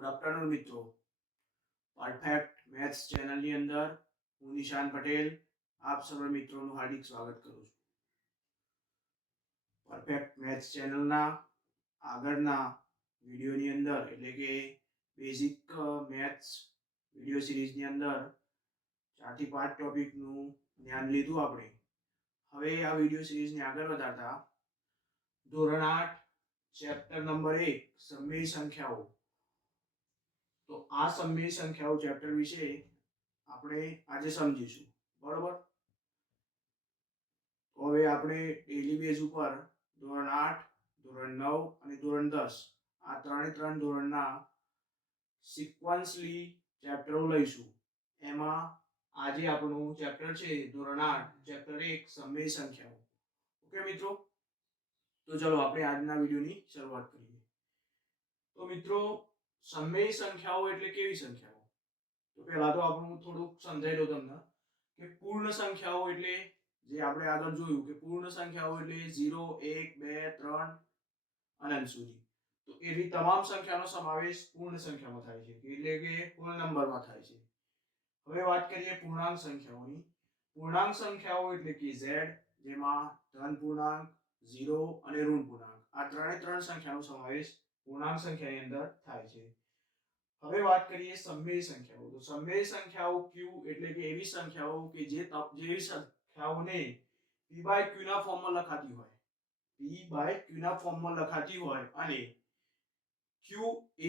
Good afternoon મિત્રો. Perfect maths ચેનલની અંદર હું નિશાન પટેલ આપ સર્વ મિત્રોનું હાર્દિક સ્વાગત કરું છું. પરફેક્ટ મેથ્સ ચેનલના આગળના વિડીયોની અંદર એટલે કે બેઝિક મેથ્સ વિડીયો સિરીઝની અંદર 4 થી 5 ટોપિકનું ધ્યાન લીધું આપણે. હવે આ વિડીયો સિરીઝને આગળ વધારતા ધોરણ 8 ચેપ્ટર નંબર 1 સમય સંખ્યાઓ. તો આ સમય સંખ્યાઓ ચેપ્ટર વિશે આપણે આજે સમજીશું. બરોબર? તો હવે આપણે ડેઈલી બેઝ ઉપર ધોરણ 8, ધોરણ 9 અને ધોરણ 10 આ ત્રણ ધોરણના સિક્વન્સલી ચેપ્ટરો લઈશું. એમાં આજે આપણું ચેપ્ટર છે ધોરણ 8 ચેપ્ટર 1 સમય સંખ્યાઓ. ઓકે મિત્રો, તો ચલો આપણે આજના વિડીયોની શરૂઆત કરીએ. તો મિત્રો, સમય સંખ્યાઓ એટલે કેવી સંખ્યાઓ? તો પહેલા તો આપણું થોડુંક સમજાઈ દઉં તમને કે પૂર્ણ સંખ્યાઓ એટલે જે આપણે આગળ જોયું કે પૂર્ણ સંખ્યાઓ એટલે 0 1 2 3 અનંત સુધી. તો એવી તમામ સંખ્યાનો સમાવેશ પૂર્ણ સંખ્યામાં થાય છે એટલે કે હોલ નંબરમાં થાય છે. હવે વાત કરીએ પૂર્ણાંક સંખ્યાઓની. પૂર્ણાંક સંખ્યાઓ એટલે કે z, જેમાં ધન પૂર્ણાંક, 0 અને ઋણ પૂર્ણાંક આ ત્રણ સંખ્યાનો સમાવેશ પૂર્ણાંક સંખ્યાની અંદર થાય છે. હવે વાત કરીએ સમય સંખ્યાઓ. તો સમય સંખ્યાઓ q એટલે કે એવી સંખ્યાઓ કે જેવી સંખ્યાઓને p/q ના ફોર્મમાં લખાતી હોય. p/q ના ફોર્મમાં લખાતી હોય અને q ≠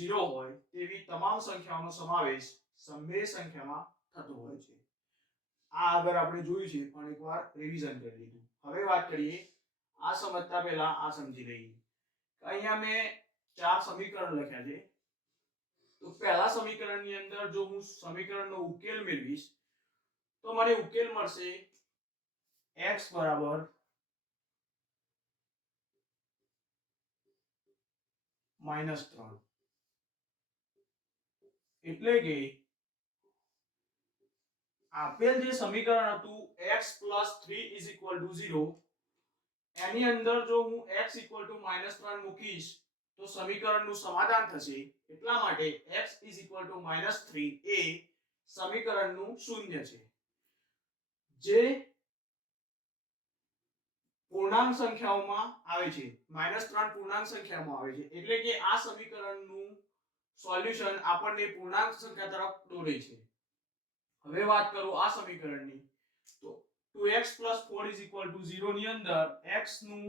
0 હોય તેવી તમામ સંખ્યાઓનો સમાવેશ સમય સંખ્યામાં થતો હોય છે. આ આગળ આપણે જોયું છે પણ એકવાર રિવિઝન કરી લીધું. હવે વાત કરીએ આ સમજતા પહેલા આ સમજી લઈએ. અહીંયા મેં 4 સમીકરણ લખ્યા છે. તો પહેલા સમીકરણની અંદર જો હું સમીકરણનો ઉકેલ મેળવીશ તો મને ઉકેલ મળશે x બરાબર -3. એટલે કે આપેલ જે સમીકરણ હતું x + 3 = 0 એની અંદર જો હું x = -3 મૂકીશ તો સમીકરણનું સમાધાન થશે. એટલા માટે x = -3 એ સમીકરણનું શૂન્ય છે. જે પૂર્ણાંક સંખ્યાઓમાં આવે છે, -3 પૂર્ણાંક સંખ્યામાં આવે છે એટલે કે આ સમીકરણનું સોલ્યુશન આપણને પૂર્ણાંક સંખ્યા તરફ દોરે છે. હવે વાત કરું આ સમીકરણની. તો 2x + 4 = 0 ની અંદર x નું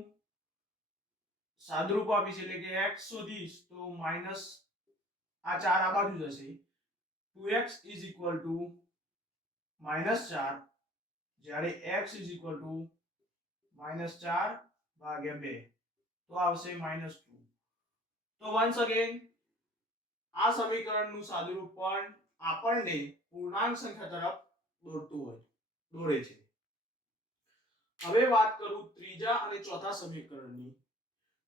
સાદુરૂપ આપીશ એટલે કે x શોધીશ તો માઈનસ આ 4 આ બાજુ જશે. 2x = -4 જ્યારે x = -4/2 તો આવશે -2. તો વન્સ અગેન આ સમીકરણનું સાદુરૂપ પણ આપણને પૂર્ણાંક સંખ્યા તરફ દોરે છે. હવે વાત કરું ત્રીજા અને ચોથા સમીકરણની.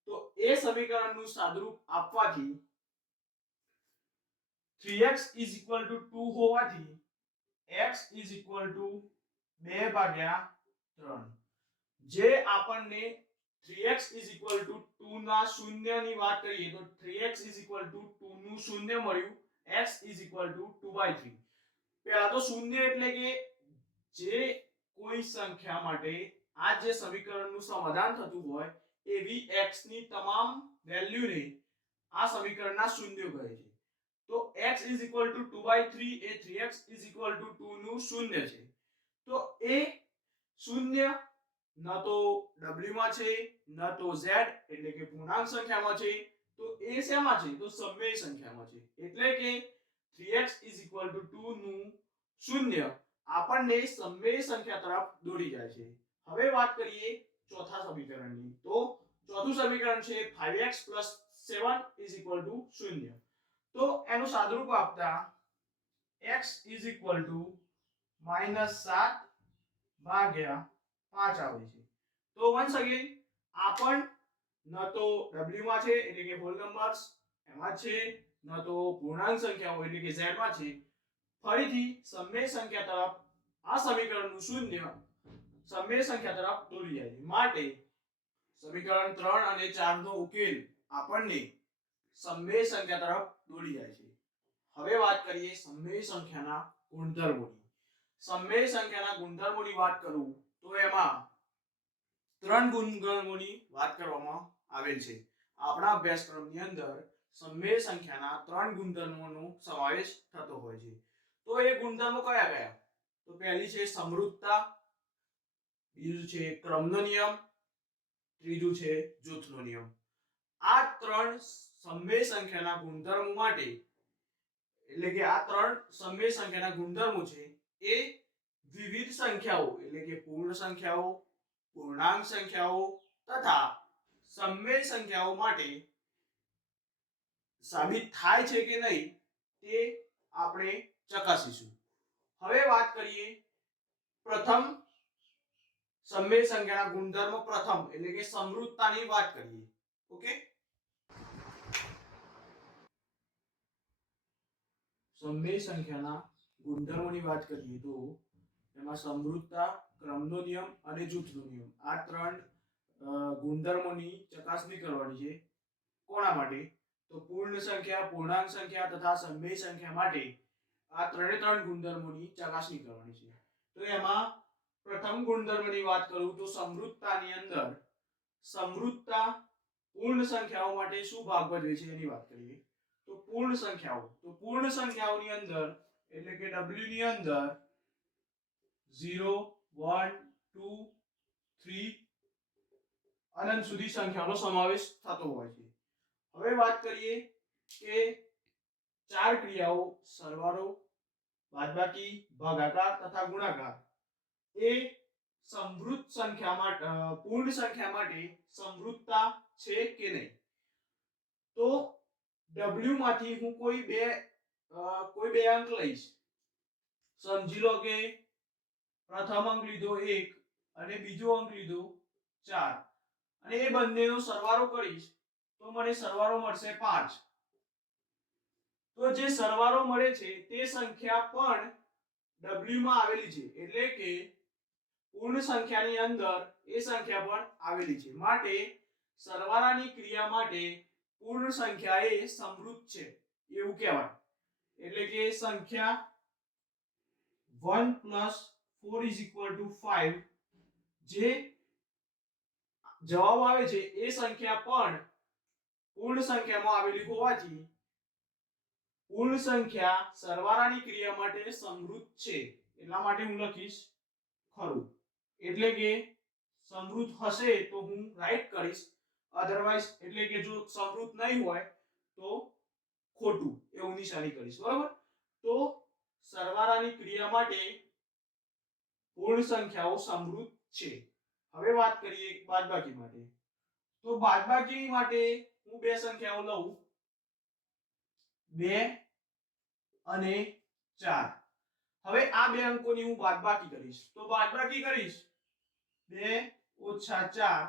તો એ સમીકરણનું સાદુરૂપ આપવાથી 3x = 2 હોવાથી x = 2/3 જે આપણને 3x = 2 ના શૂન્યની વાત કરીએ તો 3x = 2 નું શૂન્ય મળ્યું. x = 2/3. પહેલા તો શૂન્ય એટલે કે જે કોઈ સંખ્યા માટે આ જે સમીકરણનું સમાધાન થતું હોય એવી x ની તમામ વેલ્યુને આ સમીકરણના શૂન્યો કહે છે. તો x = 2/3 એ 3x = 2 નું શૂન્ય છે. તો એ શૂન્ય ન તો w માં છે ન તો z એટલે કે પૂર્ણાંક સંખ્યામાં છે. તો એ શેમાં છે? તો સમય સંખ્યામાં છે. એટલે કે 3x = 2 નું શૂન્ય આપણને સમય સંખ્યા તરફ દોરી જાય છે. હવે વાત કરીએ ચોથા સમીકરણની. તો ચોથું સમીકરણ છે 5x + 7 = 0. તો એનું સાદુરૂપ આપતા x = -7/5 આવે છે. તો વન્સ અગેન આ પણ ન તો w માં છે એટલે કે હોલ નંબર્સ એમાં છે ન તો પૂર્ણાંક સંખ્યાઓ એટલે કે z માં છે. ફરીથી સમય સંખ્યા તરફ આ સમીકરણનું શૂન્ય સમય સંખ્યા તરફ દોરી જાય છે. માટે સમીકરણ 3 અને 4 નો ઉકેલ આપણને સમમેય સંખ્યા તરફ દોરી જાય છે. હવે વાત કરીએ સમમેય સંખ્યાના ગુણધર્મોની. સમમેય સંખ્યાના ગુણધર્મોની વાત કરું તો એમાં 3 ગુણધર્મોની વાત કરવામાં આવેલ છે. આપણા અભ્યાસક્રમની અંદર સમમેય સંખ્યાના 3 ગુણધર્મોનો સમાવેશ થતો હોય છે. તો એ ગુણધર્મો કયા કયા? તો પહેલી છે સમૃદ્ધતા, બીજું છે ક્રમનો નિયમ, ત્રીજું છે જૂથનો નિયમ. આ 3 સમમેય સંખ્યાના ગુણધર્મો માટે એટલે કે આ 3 સમમેય સંખ્યાના ગુણધર્મો છે એ વિવિધ સંખ્યાઓ એટલે કે પૂર્ણ સંખ્યાઓ, પૂર્ણાંક સંખ્યાઓ તથા સમમેય સંખ્યાઓ માટે સાબિત થાય છે કે નહીં તે આપણે ચકાસીશું. હવે વાત કરીએ પ્રથમ સમમેય સંખ્યાના ગુણધર્મ પ્રથમ એટલે કે સમૃદ્ધતાની વાત કરીએ. ઓકે, સમમેય સંખ્યાના ગુણધર્મોની વાત કરીએ તો એમાં સમૃદ્ધતા, ક્રમનો નિયમ અને જૂથનો નિયમ આ 3 ગુણધર્મોની ચકાસણી કરવાની છે. કોના માટે? તો પૂર્ણ સંખ્યા, પૂર્ણાંક સંખ્યા તથા સમમેય સંખ્યા માટે આ 3 ગુણધર્મોની ચકાસણી કરવાની છે. તો એમાં પ્રથમ ગુણધર્મની વાત કરું તો સમૃદ્ધતાની અંદર સમૃદ્ધતા પૂર્ણ સંખ્યાઓ માટે શું ભાગ ભજવે છે એની વાત કરીએ. તો પૂર્ણ સંખ્યાઓની અંદર એટલે કે w ની અંદર 0 1 2 3 અનંત સુધી સંખ્યાનો સમાવેશ થતો હોય છે. હવે વાત કરીએ કે 4 ક્રિયાઓ સરવાળો, બાદબાકી, ભાગાકાર તથા ગુણાકાર એ સમૃદ્ધ સંખ્યા માટે પૂર્ણ સંખ્યા માટે સમૃદ્ધતા છે કે નહીં? તો w માંથી હું કોઈ બે અંક લઈશ. સમજી લો કે પ્રથમ અંક લીધો 1 અને બીજો અંક લીધો 4 અને એ બંનેનો સરવાળો કરીશ તો મને સરવાળો મળશે 5. તો જે સરવાળો મળે છે તે સંખ્યા પણ w માં આવેલી છે એટલે કે પૂર્ણ સંખ્યાની અંદર એ સંખ્યા પણ આવેલી છે. માટે સરવાળાની ક્રિયા માટે પૂર્ણ સંખ્યા એ સમૃદ્ધ છે એવું કહેવાય. એટલે કે સંખ્યા 1 + 4 = 5 જે જવાબ આવે છે એ સંખ્યા પણ પૂર્ણ સંખ્યામાં આવેલી હોવાથી પૂર્ણ સંખ્યા સરવાળાની ક્રિયા માટે સમૃદ્ધ છે. એટલા માટે હું લખીશ ખરું. એટલે કે સમૃદ્ધ હશે તો હું રાઈટ કરીશ, અધરવાઇઝ એટલે કે જો સમૃદ્ધ નહીં હોય તો ખોટું એવું નિશાની કરીશ. બરાબર? તો સરવાળાની ક્રિયા માટે પૂર્ણ સંખ્યાઓ સમૃદ્ધ છે. હવે વાત કરીએ બાદબાકી માટે. તો બાદબાકી માટે હું બે સંખ્યાઓ લઉં 2 અને 4. હવે આ બે અંકોની હું બાદબાકી કરીશ. તો બાદબાકી કરીશ 2 - 4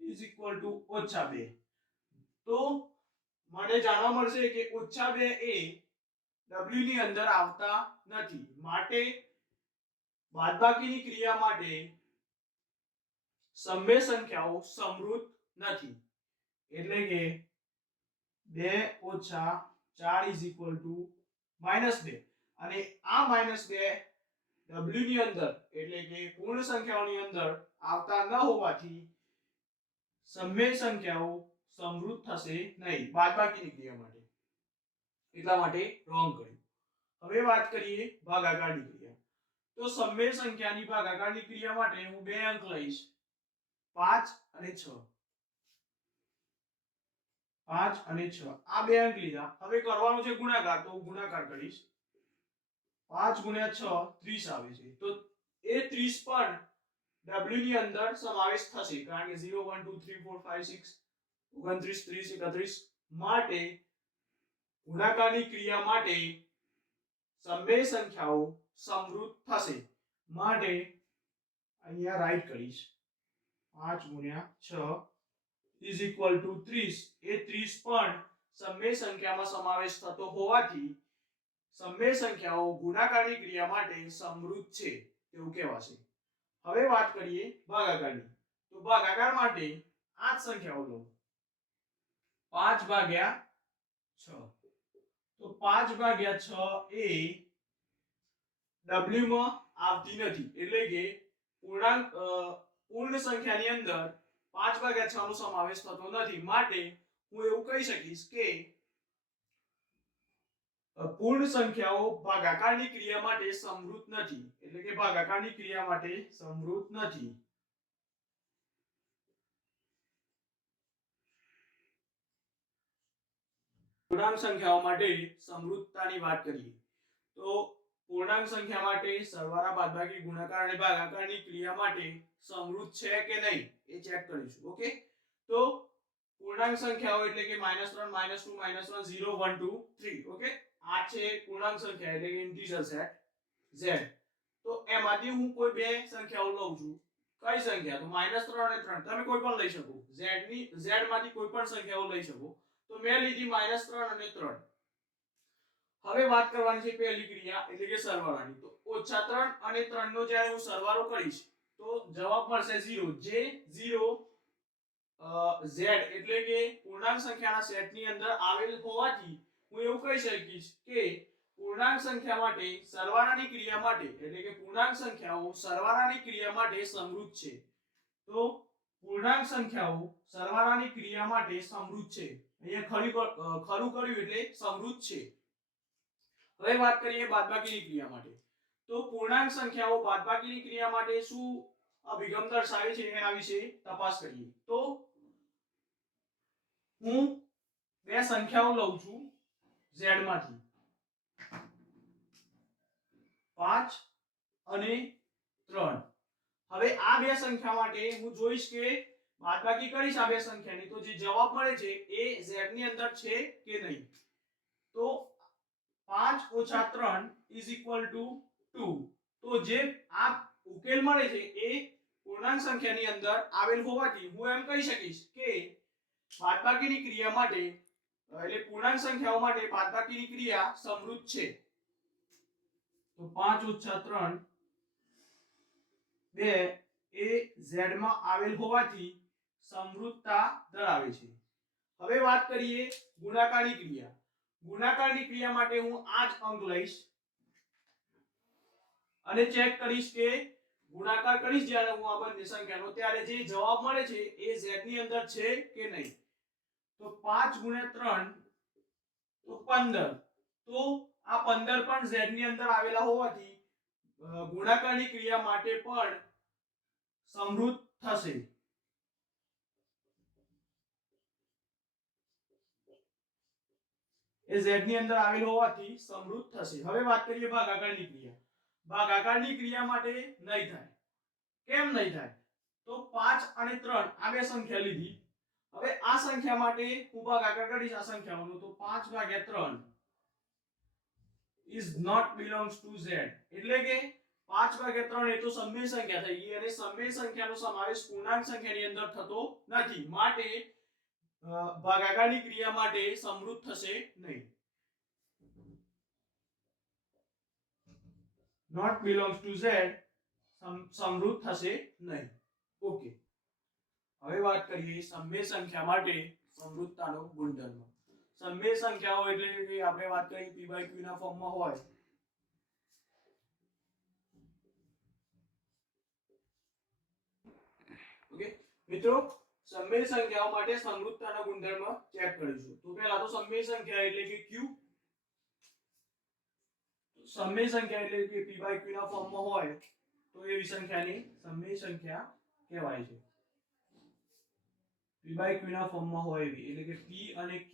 = -2. તો મને જાણવા મળશે કે -2 એ w ની અંદર આવતા નથી. માટે બાદબાકીની ક્રિયા માટે સમમેય સંખ્યાઓ સમૃદ્ધ નથી. એટલે કે 2 - 4 = -2 અને આ -2 w ની અંદર એટલે કે પૂર્ણ સંખ્યાઓની અંદર આવતા ન હોવાથી સમમેય સંખ્યાઓ સમૃદ્ધ થશે નહીં બાદબાકીની ક્રિયા માટે. એટલા માટે રોંગ કર્યું. હવે વાત કરીએ ભાગાકારની ક્રિયા. તો સમમેય સંખ્યાની ભાગાકારની ક્રિયા માટે હું બે અંક લઈશ 5 અને 6. 5 અને 6 આ બે અંક લીધા. હવે કરવાનો છે ગુણાકાર તો હું ગુણાકાર કરીશ. 5 × 6 30 આવે છે. તો એ 30 પણ w ની અંદર સમાવેશ થશે કારણ કે 0 1 2 3 4 5 6 29 30 31 માટે ગુણાકારની ક્રિયા માટે સમમેય સંખ્યાઓ સમૃદ્ધ થશે. માટે અહીંયા રાઈટ કરીશ. 5 × 6 = 30. એ 30 પણ સમમેય સંખ્યામાં સમાવેશ થતો હોવાથી સમમેય સંખ્યાઓ ગુણાકારની ક્રિયા માટે સમૃદ્ધ છે એવું કહેવાશે. હવે વાત કરીએ ભાગાકારની. તો ભાગાકાર માટે આ જ સંખ્યાઓ લો. 5 / તો 5/6 એ w માં આવતી નથી, એટલે કે પૂર્ણ સંખ્યાની અંદર 5/6 નો સમાવેશ થતો નથી, માટે હું એવું કહી શકીશ કે પૂર્ણ સંખ્યાઓ ભાગાકારની ક્રિયા માટે સમૃદ્ધ નથી, એટલે કે ભાગાકારની ક્રિયા માટે સમૃદ્ધ નથી. પૂર્ણાંક સંખ્યાઓ માટે સમૃદ્ધતાની વાત કરીએ તો પૂર્ણાંક સંખ્યા માટે સરવાળા, બાદબાકી, ગુણાકાર અને ભાગાકારની ક્રિયા માટે સમૃદ્ધ છે કે નહીં એ ચેક કરીશું. ઓકે, તો પૂર્ણાંક સંખ્યાઓ એટલે કે -3 -2 -1 0 1 2 3. ઓકે, આ છે પૂર્ણાંક સંખ્યા એટલે કે ઇન્ટિજર સેટ z. તો એમાંથી હું કોઈ બે સંખ્યાઓ લઉં છું. કઈ સંખ્યા? તો -3 અને 3. તમે કોઈ પણ લઈ શકો, z માંથી કોઈ પણ સંખ્યાઓ લઈ શકો. તો મેં લીધી -3 અને 3. હવે વાત કરવાની છે પહેલી ક્રિયા એટલે કે સરવાળાની. તો -3 અને 3 નો જ્યારે હું સરવાળો કરીશ તો જવાબ મળશે 0. જે 0 z એટલે કે પૂર્ણાંક સંખ્યાના સેટની અંદર આવેલ હોવાથી હું એવું કહી શકીશ કે પૂર્ણાંક સંખ્યા માટે સરવાળાની ક્રિયા માટે એટલે કે પૂર્ણાંક સંખ્યાઓ સરવાળાની ક્રિયા માટે સમૃદ્ધ છે. તો પૂર્ણાંક સંખ્યાઓ સરવાળાની ક્રિયા માટે સમૃદ્ધ છે. અહીંયા ખરું કર્યું એટલે સમૃદ્ધ છે. હવે વાત કરીએ બાદબાકીની ક્રિયા માટે. તો પૂર્ણાંક સંખ્યાઓ બાદબાકીની ક્રિયા માટે શું અભિગમ દર્શાવે છે એના વિશે તપાસ કરીએ. તો હું બે સંખ્યાઓ લઉં છું z માંથી 5 અને 3. હવે આ બે સંખ્યા માટે હું જોઈશ કે બાદબાકી કરીશ આ બે સંખ્યાની તો જે જવાબ મળે છે એ z ની અંદર છે કે નહીં. તો 5 - 3 = 2. તો જે આ ઉકેલ મળે છે એ પૂર્ણાંક સંખ્યાની અંદર આવેલ હોવાથી હું એમ કહી શકીશ કે બાદબાકીની ક્રિયા માટે એટલે પૂર્ણાંક સંખ્યાઓ માટે બાદબાકીની ક્રિયા સમૃદ્ધ છે. તો 5 - 3 2 એ z માં આવેલ હોવાથી સમૃદ્ધતા ધરાવે છે. હવે વાત કરીએ ગુણાકારની ક્રિયા. ગુણાકારની ક્રિયા માટે હું આ જ અંક લઈશ અને ચેક કરીશ કે ગુણાકાર કરીશ જ્યારે હું આ બંને સંખ્યાનો ત્યારે જે જવાબ મળે છે એ z ની અંદર છે કે નહીં. તો 5 × 3 તો 15. તો આ 15 પણ z ની અંદર આવેલા હોવાથી ગુણાકારની ક્રિયા માટે પણ સમૃદ્ધ થશે. એ z ની અંદર આવેલ હોવાથી સમૃદ્ધ થશે. હવે વાત કરીએ ભાગાકારની ક્રિયા. ભાગાકારની ક્રિયા માટે નહીં થાય. કેમ નહીં થાય? તો 5 અને 3 આ બે સંખ્યા લીધી. હવે આ સંખ્યા માટે હું ભાગાકાર કરીશ આ સંખ્યાઓનો તો 5/3 is not belongs to z. એટલે કે 5/3 એ તો સમય સંખ્યા થઈ ગઈ અને સમય સંખ્યાનો સમાવેશ પૂર્ણાંક સંખ્યાની અંદર થતો નથી, માટે ભાગાકારની ક્રિયા માટે સમૃદ્ધ થશે નહીં. not belongs to z સમૃદ્ધ થશે નહીં. ઓકે, હવે વાત કરીએ સમય સંખ્યા માટે સમૃદ્ધતાનો ગુણધર્મ. સમય સંખ્યાઓ એટલે કે આપણે વાત કરીએ p/q ના ફોર્મમાં હોય. ઓકે મિત્રો, સમય સંખ્યાઓ માટે સમૃદ્ધતાનો ગુણધર્મ ચેક કરીશું. તો પહેલા તો સમય સંખ્યા એટલે કે q. સમય સંખ્યા એટલે કે p/q ના ફોર્મમાં હોય તો એવી સંખ્યાની સમય સંખ્યા કહેવાય છે. p/q ના ફોર્મમાં હોય એવી એટલે કે p અને q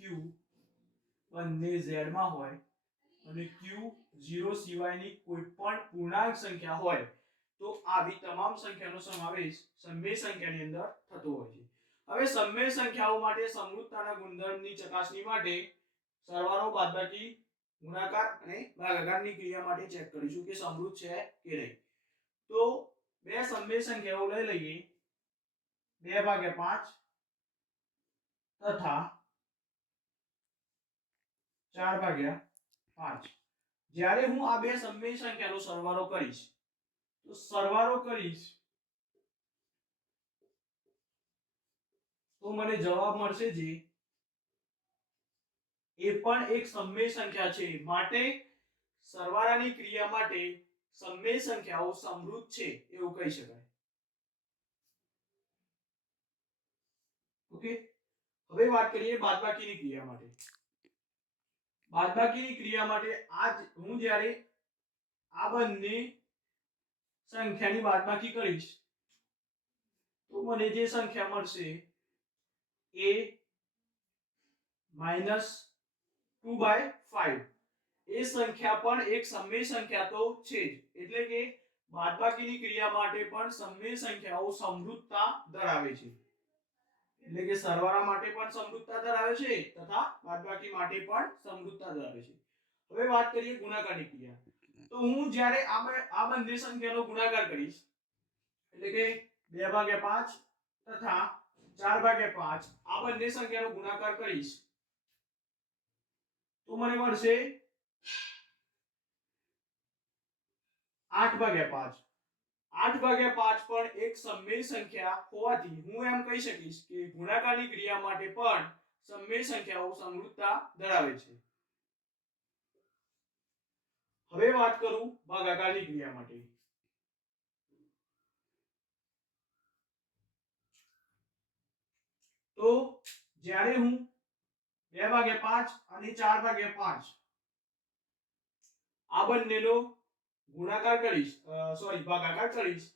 બંને z માં હોય અને q 0 સિવાયની કોઈ પણ પૂર્ણાંક સંખ્યા હોય તો આવી તમામ સંખ્યાનો સમાવેશ સમય સંખ્યાની અંદર થતો હોય છે. હવે સમય સંખ્યાઓ માટે સમૃદ્ધતાના ગુણધર્મની ચકાસણી માટે સરવાળો, બાદબાકી, ગુણાકાર અને ભાગાકારની ક્રિયા માટે ચેક કરીશું કે સમૃદ્ધ છે કે નહીં. તો બે સમય સંખ્યાઓ લઈ લઈએ 2/5 તથા 4/5. જ્યારે હું આ બે સમય સંખ્યાનો સરવાળો કરીશ તો મને જવાબ મળશે જે એ પણ એક સમમેય સંખ્યા છે, માટે સરવાળાની ક્રિયા માટે સમમેય સંખ્યાઓ સમૃદ્ધ છે એવું કહી શકાય. ઓકે, હવે વાત કરીએ બાદબાકીની ક્રિયા માટે. બાદબાકીની ક્રિયા માટે હું જ્યારે આ બંને સંખ્યાની બાદબાકી કરીશ તો મને જે સંખ્યા મળશે એ -2/5 એ સંખ્યા પણ એક સમમેય સંખ્યા તો છે જ, એટલે કે બાદબાકીની ક્રિયા માટે પણ સમમેય સંખ્યાઓ સમૃદ્ધતા ધરાવે છે. એટલે કે સરવાળા માટે પણ સમૃદ્ધતા ધરાવે છે તથા બાદબાકી માટે પણ સમૃદ્ધતા ધરાવે છે. હવે વાત કરીએ ગુણાકારની ક્રિયા. તો હું જ્યારે આ બંને સંખ્યાનો ગુણાકાર કરીશ એટલે કે 2/5 તથા 4/5 આ બંને સંખ્યાનો ગુણાકાર કરીશ તો મને મળશે 8/5. 8/5 પણ એક સમમેય સંખ્યા હોવાથી હું એમ કહી શકીશ કે ગુણાકારની ક્રિયા માટે પણ સમમેય સંખ્યાઓ સમૃદ્ધતા ધરાવે છે. હવે વાત કરું ભાગાકારની ક્રિયા માટે. તો જ્યારે હું 2/5 અને 4/5 આ બંનેનો ગુણાકાર કરીશ ભાગાકાર કરીશ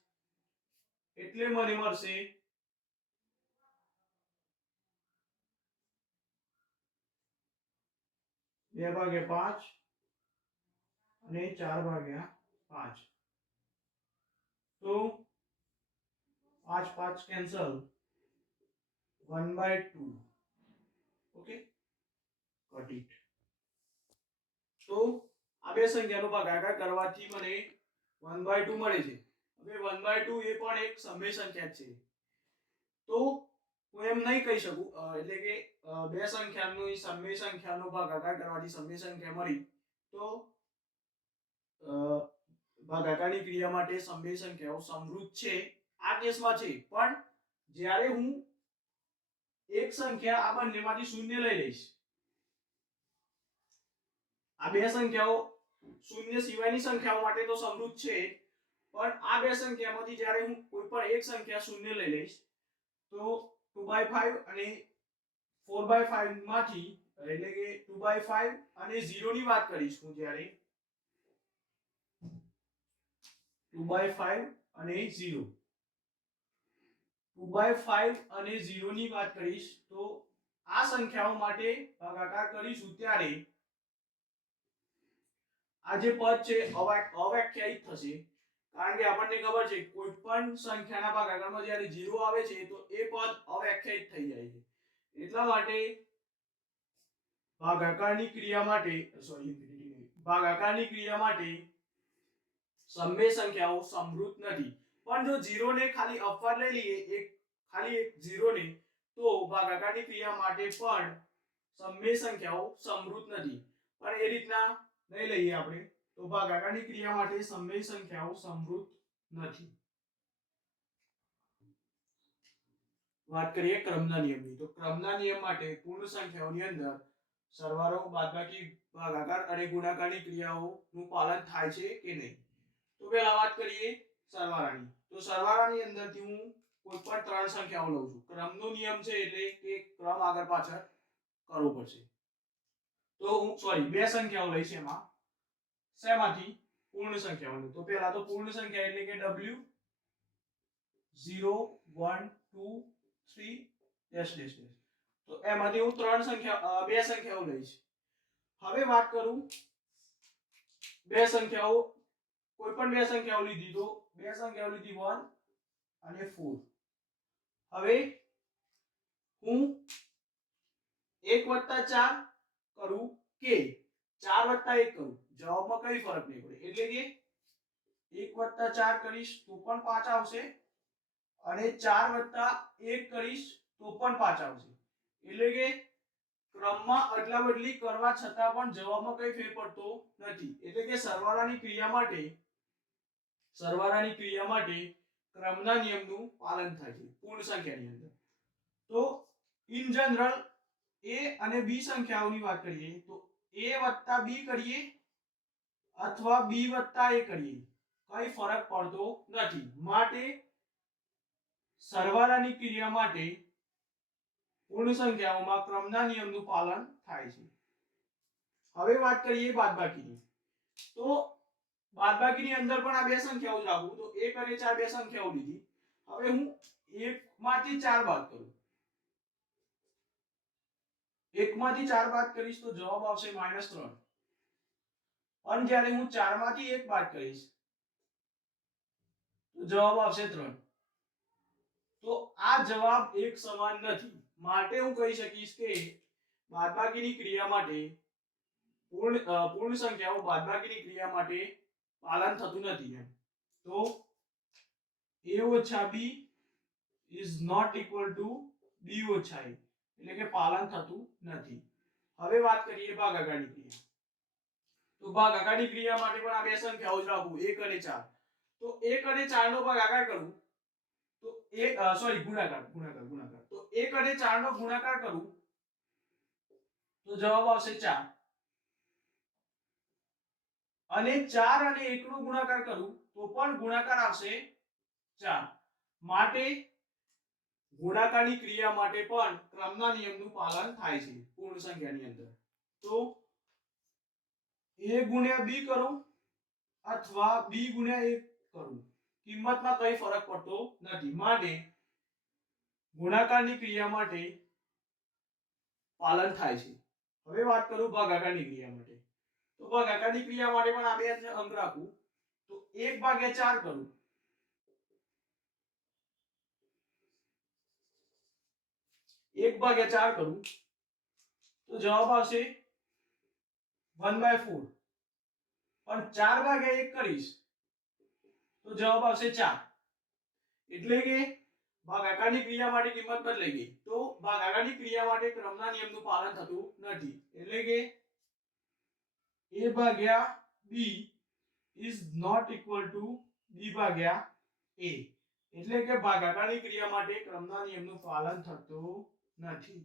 એટલે મને મળશે 2/5 અને 4/5. તો 5 5 કેન્સલ, 1/2. Okay, got it. તો આ બે સંખ્યાનો ભાગાકાર કરવાથી મને 1/2 મળે છે. હવે 1/2 એ પણ એક સમમેય સંખ્યા છે. તો હું એમ નહીં કહી શકું એટલે કે બે સંખ્યાનો સમમેય સંખ્યાનો ભાગાકાર કરવાથી સમમેય સંખ્યા મળી તો ભાગાકારની ક્રિયા માટે સમમેય સંખ્યાઓ સમૃદ્ધ છે આ કેસમાં છે. પણ જ્યારે હું એક સંખ્યા આ બંનેમાંથી શૂન્ય લઈ લઈશ, આ બે સંખ્યાઓ શૂન્ય સિવાયની સંખ્યાઓ માટે તો સમૃદ્ધ છે, પણ આ બે સંખ્યામાંથી જ્યારે હું કોઈ પણ એક સંખ્યા શૂન્ય લઈ લઈશ તો 2/5 અને 4/5 માંથી એટલે કે 2/5 અને 0 ની વાત કરીશ હું જ્યારે 2/5 અને 0 અને 0 ની વાત કરીશ તો આ સંખ્યાઓ માટે ભાગાકાર કરીશું ત્યારે આ જે પદ છે અવ્યાખ્યાયિત થશે, કારણ કે આપણને ખબર છે કોઈ પણ સંખ્યાના ભાગાકારમાં જ્યારે 0 આવે છે તો એ પદ અવ્યાખ્યાયિત થઈ જાય છે. એટલા માટે ભાગાકારની ક્રિયા માટે સમમેય સંખ્યાઓ સમૃદ્ધ નથી. પણ જો 0 ને ખાલી અપવાદ લઈ લઈએ ખાલી એક 0 ને તો ભાગાકારની ક્રિયા માટે પણ સમમેય સંખ્યાઓ સમૃદ્ધ નથી. પણ એ રીતના નહીં લઈએ આપણે તો ભાગાકારની ક્રિયા માટે સમમેય સંખ્યાઓ સમૃદ્ધ નથી. વાત કરીએ ક્રમના નિયમની. તો ક્રમના નિયમ માટે પૂર્ણ સંખ્યાઓની અંદર સરવાળો, બાદબાકી, ભાગાકાર અને ગુણાકારની ક્રિયાઓનું પાલન થાય છે કે નહીં. તો પહેલા વાત કરીએ સરવાળાની. તો સરવાળાની અંદરથી હું કોઈ પણ ત્રણ સંખ્યાઓ લઉં છું. ક્રમનો નિયમ છે એટલે કે ક્રમ આગળ પાછળ કરવો પડશે. તો હું બે સંખ્યાઓ લઈશ એમાં શેમાંથી પૂર્ણ સંખ્યાઓની. તો પહેલા તો પૂર્ણ સંખ્યા એટલે કે w 0 1 2 3 ડેશ ડેશ ડેશ. તો એમાંથી હું બે સંખ્યાઓ લઈશ. હવે વાત કરું બે સંખ્યાઓ, કોઈ પણ બે સંખ્યાઓ લીધી તો બે સંખ્યાઓ લીધી 1 અને 4. હવે હું 1 + 4 કરું કે 4 + 1 કરું, જવાબમાં કઈ ફરક નહીં પડે. એટલે કે 1 + 4 કરીશ તો પણ 5 આવશે અને 4 + 1 કરીશ તો પણ 5 આવશે. એટલે કે ક્રમમાં અદલા બદલી કરવા છતાં પણ જવાબમાં કઈ ફેર પડતો નથી. એટલે કે સરવાળાની ક્રિયા માટે ક્રમના નિયમનું પાલન થાય છે પૂર્ણ સંખ્યાની અંદર. તો ઇન જનરલ એ અને બી સંખ્યાઓની વાત કરીએ તો a વત્તા બી કરીએ અથવા બી વત્તા એ કરીએ કઈ ફરક પડતો નથી. માટે સરવાળાની ક્રિયા માટે પૂર્ણ સંખ્યાઓમાં ક્રમના નિયમનું પાલન થાય છે. હવે વાત કરીએ બાદબાકીની. તો બાદબાકીની અંદર પણ આ બે સંખ્યાઓ જ રાખું તો 1 અને 4 બે સંખ્યાઓ લીધી. હવે હું 1 માંથી 4 બાદ કરું. 1 માંથી 4 બાદ કરીશ તો જવાબ આવશે -3. અને જ્યારે હું 4 માંથી 1 બાદ કરીશ તો જવાબ આવશે 3. તો આ જવાબ એક સમાન નથી. માટે હું કહી શકીશ કે બાદબાકીની ક્રિયા માટે પૂર્ણ સંખ્યાઓ બાદબાકીની ક્રિયા માટે પાલન થતું નથી એમ. તો a ઓછા b is not equal to b ઓછા a એટલે કે પાલન થતું નથી. હવે વાત કરીએ ભાગાકારની ક્રિયા. તો ભાગાકારની ક્રિયા માટે પણ આ બે સંખ્યાઓ જ રાખું 1 અને 4. તો 1 અને 4 નો ભાગાકાર કરું તો ગુણાકાર તો 1 અને 4 નો ગુણાકાર કરું તો જવાબ આવશે 4. અને 4 અને 1 નો ગુણાકાર કરું તો પણ ગુણાકાર આવશે 4. માટે ગુણાકારની ક્રિયા માટે પણ ક્રમના નિયમનું પાલન થાય છે પૂર્ણ સંખ્યાની અંદર. તો a ગુણ્યા b કરું અથવા b ગુણ્યા a કરું કિંમતમાં કઈ ફરક પડતો નથી. માટે ગુણાકારની ક્રિયા માટે પાલન થાય છે. હવે વાત કરું ભાગાકારની ક્રિયા માટે. તો ભાગાકારની ક્રિયા માટે પણ આ બે અંક રાખું તો 1/4 કરું 1/4 કરું તો જવાબ આવશે 1/4. પણ 4/1 કરીશ તો જવાબ આવશે 4. એટલે કે ભાગાકારની ક્રિયા માટે કિંમત બદલાઈ ગઈ. તો ભાગાકારની ક્રિયા માટે ક્રમના નિયમનું પાલન થતું નથી. એટલે કે a ભાગ્યા b is not equal to b ભાગ્યા a. એટલે કે ભાગાકારની ક્રિયા માટે ક્રમના નિયમનું પાલન થતું નથી.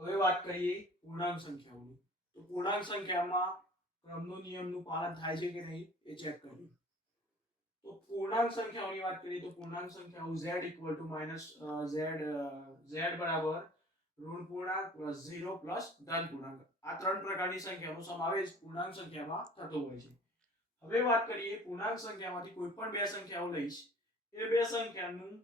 હવે વાત કરીએ પૂર્ણાંક સંખ્યાઓની. તો પૂર્ણાંક સંખ્યામાં ક્રમનો નિયમનું પાલન થાય છે કે નહીં એ ચેક કરીએ. તો પૂર્ણાંક સંખ્યાઓની વાત કરીએ તો પૂર્ણાંક સંખ્યાઓ z equal to z બરાબર ઋણ પૂર્ણાંક પ્લસ 0 પ્લસ ધન પૂર્ણાંક આ ત્રણ પ્રકારની સંખ્યાનો સમાવેશ પૂર્ણાંક સંખ્યામાં થતો હોય છે. હવે વાત કરીએ પૂર્ણાંક સંખ્યામાંથી કોઈ પણ બે સંખ્યાઓ લઈશ એ બે સંખ્યાનું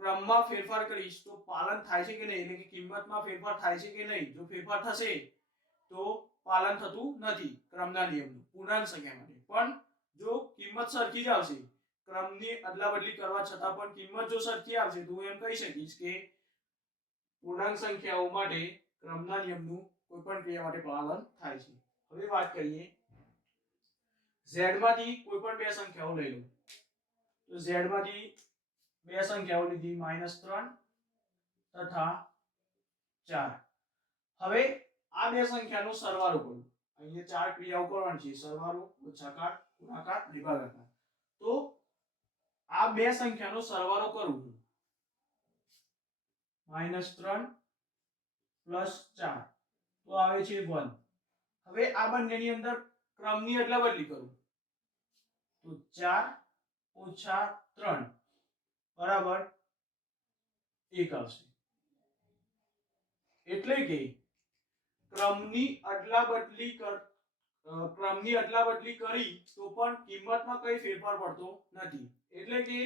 ક્રમમાં ફેરફાર કરીશ તો પાલન થાય છે કે નહીં એટલે કે કિંમતમાં ફેરફાર થાય છે કે નહીં. જો ફેરફાર થશે તો પાલન થતું નથી ક્રમના નિયમનું પૂર્ણાંક સંખ્યા માટે. પણ જો કિંમત સરખી જ આવશે ક્રમની અદલાબદલી કરવા છતાં પણ કિંમત જો સરખી આવશે તો હું એમ કહી શકીશ કે પૂર્ણાંક સંખ્યાઓ માટે ક્રમના નિયમનું કોઈ પણ ક્રિયા માટે પાલન થાય છે. હવે વાત કરીએ z માંથી કોઈ પણ બે સંખ્યાઓ લઈ લો. તો z માંથી બે સંખ્યાઓ લીધી -3 તથા 4. હવે આ બે સંખ્યાનો સરવાળો કરું. અહીંયા ચાર ક્રિયાઓ કરવાની છે સરવાળો ઓછાકાર ગુણાકાર અને ભાગાકાર. તો આ બે સંખ્યાનો સરવાળો કરું હું -3 + 4 તો આવે છે 1. હવે આ બંનેની અંદર ક્રમની અદલાબદલી કરું તો 4 - 3 બરાબર 1 આવશે. એટલે કે ક્રમની અદલાબદલી કરી તો પણ કિંમતમાં કઈ ફેરફાર પડતો નથી. એટલે કે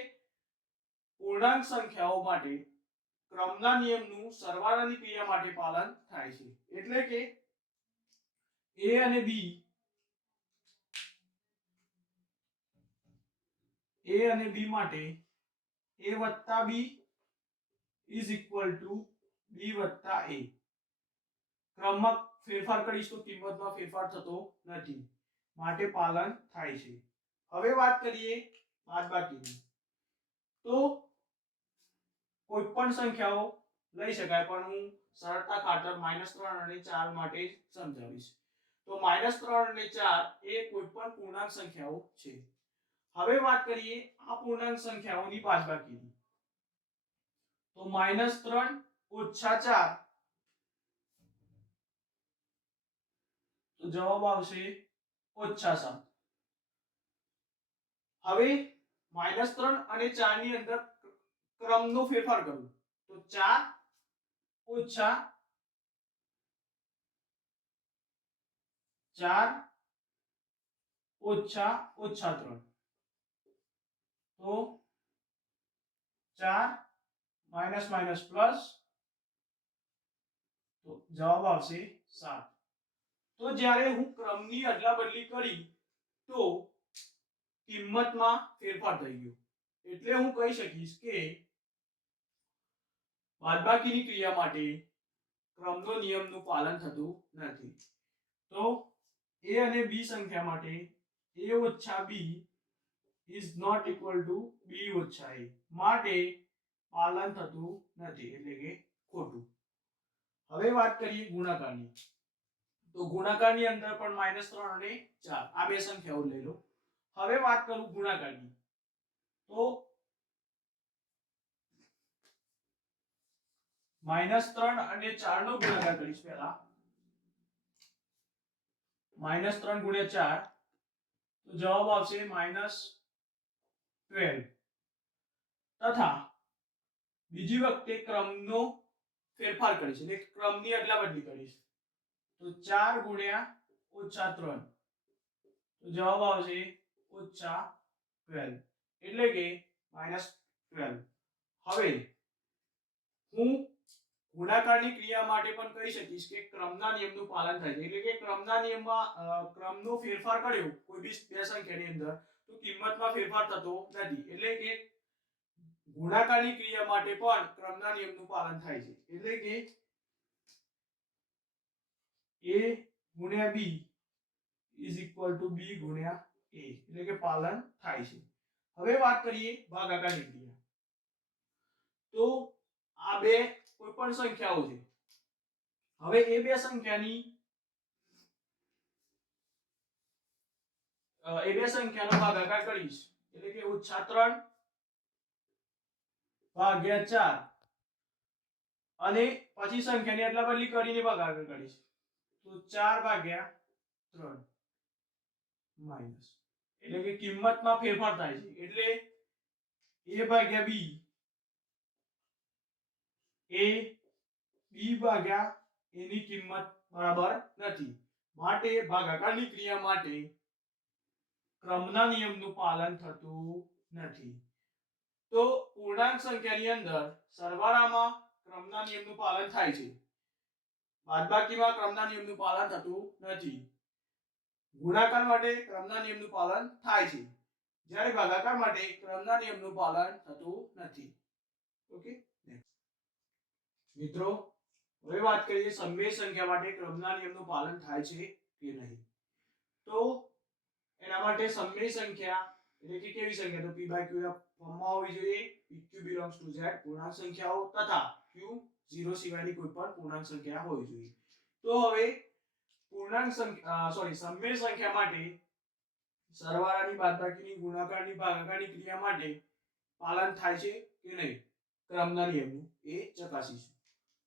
પૂર્ણાંક સંખ્યાઓ માટે ક્રમના નિયમનું સરવાળાની ક્રિયા માટે પાલન થાય છે. એટલે કે a અને b માટે a + b is equal to b + a. ક્રમમાં ફેરફાર કરીશ તો કિંમતમાં ફેરફાર થતો નથી માટે પાલન થાય છે. હવે વાત કરીએ બાદબાકીની. તો કોઈ પણ સંખ્યાઓ લઈ શકાય પણ હું સરળતા ખાતર -3 અને 4 માટે સમજાવીશ. તો -3 અને 4 એ કોઈ પણ પૂર્ણાંક સંખ્યાઓ છે. હવે વાત કરીએ આ પૂર્ણાંક સંખ્યાઓની બાદબાકીની. તો -3 - 4 તો જવાબ આવશે -7. હવે -3 અને 4 ની અંદર ક્રમનો ફેરફાર કરું તો 4 ઓછા 4 ઓછા -3 તો 4 માઇનસ માઇનસ પ્લસ તો જવાબ આવશે 7. તો જ્યારે હું ક્રમની અદલા બદલી કરી તો કિંમતમાં ફેરફાર થઈ ગયો એટલે હું કહી શકીશ કે બાદબાકીની ક્રિયા માટે ક્રમનો નિયમનું પાલન થતું નથી. તો a અને b સંખ્યા માટે a ઓછા b is not equal to b ઓછા a માટે પાલન થતું નથી એટલે કે ખોટું. હવે વાત કરીએ ગુણાકારની. તો ગુણાકારની અંદર પણ -3 અને 4 આ બે સંખ્યાઓ લઈ લો. હવે વાત કરું ગુણાકારની તો -3 અને 4 નો ગુણાકાર કરીશ પહેલા. -3 ગુણ્યા 4 તો જવાબ આવશે -12 તથા બીજી વખતે ક્રમનો ફેરફાર કરીશ એટલે ક્રમની અદલા બદલી કરીશ તો 4 ગુણ્યા -3 તો જવાબ આવશે -12 એટલે કે -12. હવે હું ગુણાકારની ક્રિયા માટે પણ કહી શકીશ કે ક્રમના નિયમનું પાલન થાય છે એટલે કે ક્રમના નિયમમાં ક્રમનો ફેરફાર કર્યો કોઈ બી બે સંખ્યાની અંદર તો કિંમતમાં ફેરફાર થતો નથી એટલે કે ગુણાકારની ક્રિયા માટે પણ ક્રમના નિયમનું પાલન થાય છે એટલે કે a ગુણ્યા b is equal to b ગુણ્યા a એટલે કે પાલન થાય છે. હવે વાત કરીએ ભાગાકારની ક્રિયા. તો આ બે કોઈ પણ સંખ્યાઓ છે. હવે એ બે સંખ્યાની સંખ્યાનો ભાગાકાર કરીશ એટલે કે -3 ભાગ્યા 4 અને પછી સંખ્યાની અદલા બદલી કરીને ભાગાકાર કરીશ તો 4 ભાગ્યા 3 માઈનસ એટલે કે કિંમતમાં ફેરફાર થાય છે એટલે a ભાગ્યા b એ b ભાગ્યા a ની કિંમત બરાબર નથી માટે ભાગાકારની ક્રિયા માટે ક્રમના નિયમનું પાલન થતું નથી. તો પૂર્ણાંક સંખ્યાની અંદર સરવાળામાં ક્રમના નિયમનું પાલન થાય છે બાદબાકીમાં ક્રમના નિયમનું પાલન થતું નથી. ગુણાકાર માટે ક્રમના નિયમનું પાલન થાય છે જ્યારે ભાગાકાર માટે ક્રમના નિયમનું પાલન થતું નથી. ઓકે મિત્રો હવે વાત કરીએ સમમેય સંખ્યા માટે ક્રમના નિયમનું પાલન થાય છે કે નહીં. તો એના માટે સમમેય સંખ્યા એટલે કે કેવી સંખ્યા તો p/q ના ફોર્મમાં હોવી જોઈએ. pq belongs to z પૂર્ણાંક સંખ્યાઓ તથા q 0 સિવાયની કોઈ પણ પૂર્ણાંક સંખ્યા હોવી જોઈએ. તો હવે પૂર્ણાંક સંખ્યા સમમેય સંખ્યા માટે સરવાળાની બાદબાકીની ગુણાકારની ભાગાકારની ક્રિયા માટે પાલન થાય છે કે નહીં ક્રમના નિયમનું એ ચકાસીશું.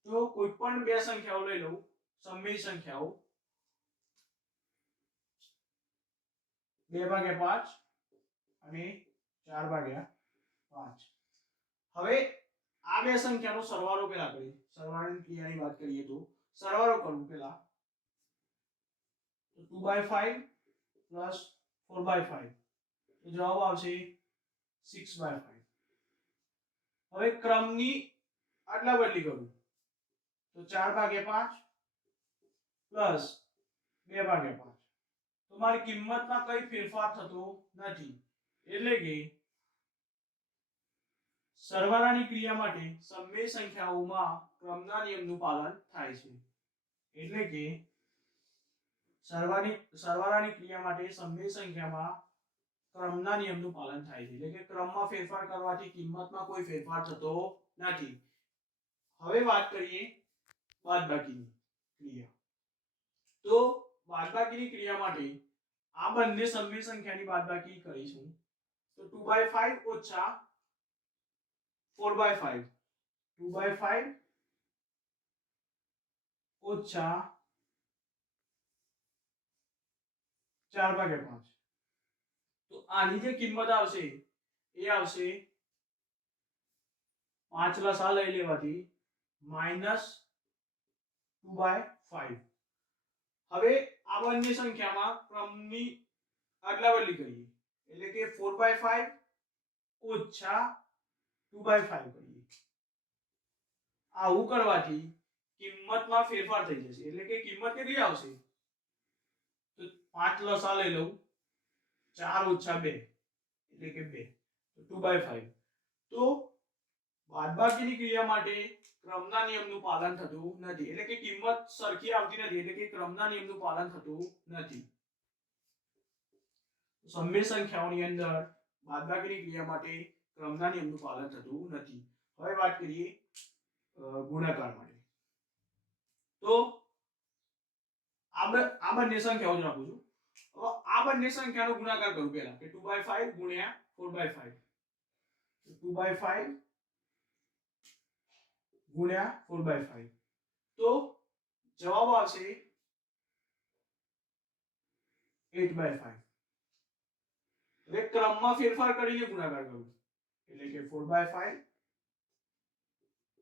તો કોઈ પણ બે સંખ્યાઓ લઈ લઉં સમમેય સંખ્યાઓ 2/5 અને 4/5. હવે આ બે સંખ્યાનો સરવાળો પેલા કરીએ. સરવાળાની ક્રિયાની વાત કરીએ તો સરવાળો કરું પેલા તો 2/5 પ્લસ 4/5 તો જવાબ આવશે 6/5. હવે ક્રમની આટલા બદલી કરું તો 4/5 પ્લસ 2/5 તો મારી કિંમતમાં કઈ ફેરફાર થતો નથી એટલે કે સરવાળાની ક્રિયા માટે સમમેય સંખ્યાઓમાં ક્રમના નિયમનું પાલન થાય છે એટલે કે સરવાળાની ક્રિયા માટે સમમેય સંખ્યામાં ક્રમના નિયમનું પાલન થાય છે એટલે કે ક્રમમાં ફેરફાર કરવાથી કિંમતમાં કોઈ ફેરફાર થતો નથી. હવે વાત કરીએ બાદબાકીની ક્રિયા. તો બાદબાકીની ક્રિયા માટે આ બંને સમમેય સંખ્યાની બાદબાકી કરીશું તો 2/5 ઓછા 4/5 2/5 ઓછા 4/5 તો આની જે કિંમત આવશે એ આવશે 5 લસા લઈ લેવાથી -2/5. હવે આ બંને સંખ્યામાં ક્રમની આટલા બદલી કરીએ એટલે કે 4/5 ઓછા 2/5 કરીએ. આવું કરવાથી કિંમતમાં ફેરફાર થઈ જશે એટલે કે કિંમત કેટલી આવશે તો 5 લસા લઈ લઉં 4 ઓછા 2 એટલે કે 2 તો 2/5. તો બાદબાકીની ક્રિયા માટે ક્રમના નિયમનું પાલન થતું નથી એટલે કે કિંમત સરખી આવતી નથી એટલે કે ક્રમના નિયમનું પાલન થતું નથી. સમય સંખ્યાઓની અંદર બાદબાકીની ક્રિયા માટે ક્રમના નિયમનું પાલન થતું નથી. હવે વાત કરીએ ગુણાકાર માટે. તો આ બંને સંખ્યાઓ જ રાખું છું. હવે આ બંને સંખ્યાનો ગુણાકાર કરું પહેલા કે 2/5 ગુણ્યા 4/5 2/5 ગુણ્યા 4/5 તો જવાબ આવશે 8/5. હવે ક્રમમાં ફેરફાર કરીને ગુણાકાર કરું એટલે કે 4/5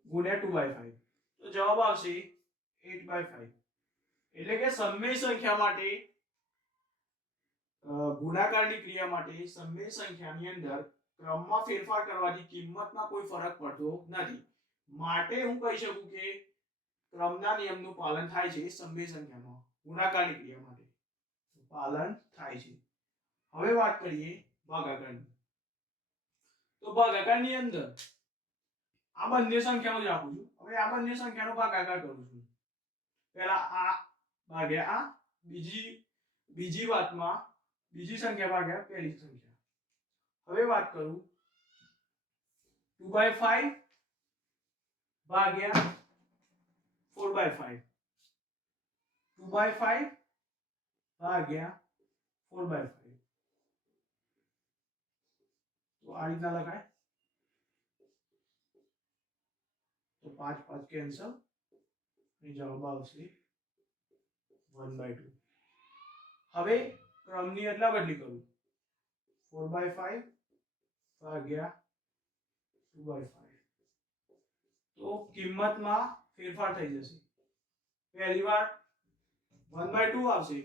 ગુણ્યા 2/5 તો જવાબ આવશે 8/5. એટલે કે સમય સંખ્યા માટે ગુણાકારની ક્રિયા માટે સમય સંખ્યાની અંદર ક્રમમાં ફેરફાર કરવાથી કિંમતમાં કોઈ ફરક પડતો નથી. માટે હું કહી શકું કે ક્રમના નિયમનું પાલન થાય છે સમય સંખ્યામાં ગુણાકારની ક્રિયા માટે પાલન થાય છે. હવે વાત કરીએ ભાગાકારની. તો ભાગાકારની અંદર આ બંને સંખ્યાઓ જ આપું છું. હવે આ બંને સંખ્યાનો ભાગાકાર કરું છું. પહેલા આ ભાગ્યા આ બીજી વાતમાં બીજી સંખ્યા ભાગ્યા પહેલી સંખ્યા. હવે વાત કરું 2/5 ભાગ્યા 4/5 2/5 ભાગ્યા 4/5 તો આ રીતના લખાય તો 5 5 કેન્સલ અને જવાબ આવશે 1/2. હવે ક્રમની અદલા બદલી કરું 4/5 ભાગ્યા 2/5 તો કિંમતમાં ફેરફાર થઈ જશે. પહેલી વાર 1/2 આવશે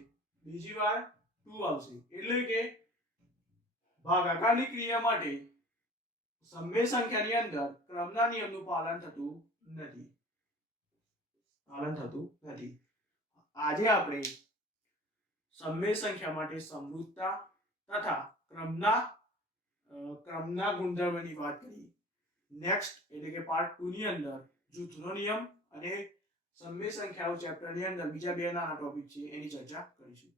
બીજી વાર 2 આવશે એટલે કે ભાગાકારની ક્રિયા માટે સમય સંખ્યાની અંદર ક્રમના નિયમનું પાલન થતું નથી. આજે આપણે સમય સંખ્યા માટે સમૃદ્ધતા તથા ક્રમના ગુણધર્મની વાત કરી. નેક્સ્ટ એટલે કે પાર્ટ 2 ની અંદર જૂથનો નિયમ અને સમય સંખ્યાઓ ચેપ્ટરની અંદર બીજા બે નાના ટોપિક છે એની ચર્ચા કરીશું.